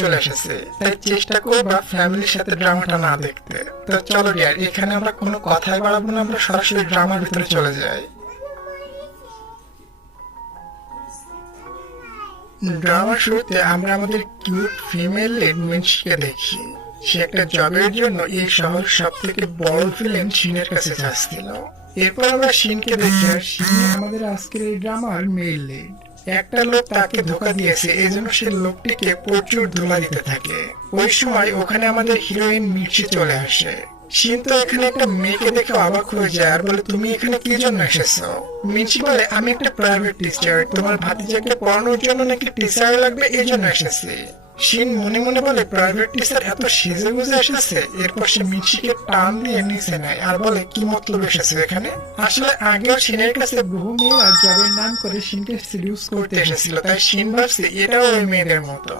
চলে এসেছে, তাই চেষ্টা করবা ফ্যামিলির সাথে ড্রামাটা না দেখতে। তো চলো ডিয়ার, এখানে আমরা কোনো কথাই বাড়াবো না, আমরা সরাসরি ড্রামার ভিতরে চলে যাই। ড্রামার শুরুতে আমরা আমাদের কিউট ফিমেল লিড মিনচিকে দেখি। সে একটা জবের জন্য এই শহরের সব থেকে বড় ভিলেন শিনের কাছে যাচ্ছিল। এরপর আমরা শিনকে দেখি, আর শিন আমাদের আজকের এই ড্রামার মেইল লিড। একটা লোক তাকে ধোকা দিয়েছে, এজন্য সে লোকটিকে প্রচুর ধোলা দিতে থাকে। ওই সময় ওখানে আমাদের হিরোইন মির্চি চলে আসে। শিন তো এখানে একটা মেয়েকে দেখে অবাক হয়ে যায় আর বলে, তুমি এখানে কি জন্য এসেছো? মির্চি বলে, আমি একটা প্রাইভেট টিচার, তোমার ভাতিজাকে পড়ানোর জন্য নাকি টিচার লাগবে, এই জন্য এসেছি। শিন মনে মনে বলে, প্রাইভেট টিচার এত সেজে গুজে এসেছে। এরপর সে মির্চিকে টান দিয়ে নিচে নেয় আর বলে, কি মতলব এসেছে এখানে? আসলে আগেও শিনের কাছে বহু মেয়েরা জবের নাম করে শিনকে সিডিউস করতে এসেছিল, তাই শিন ভাবছে এটাও ওই মেয়েদের মতো।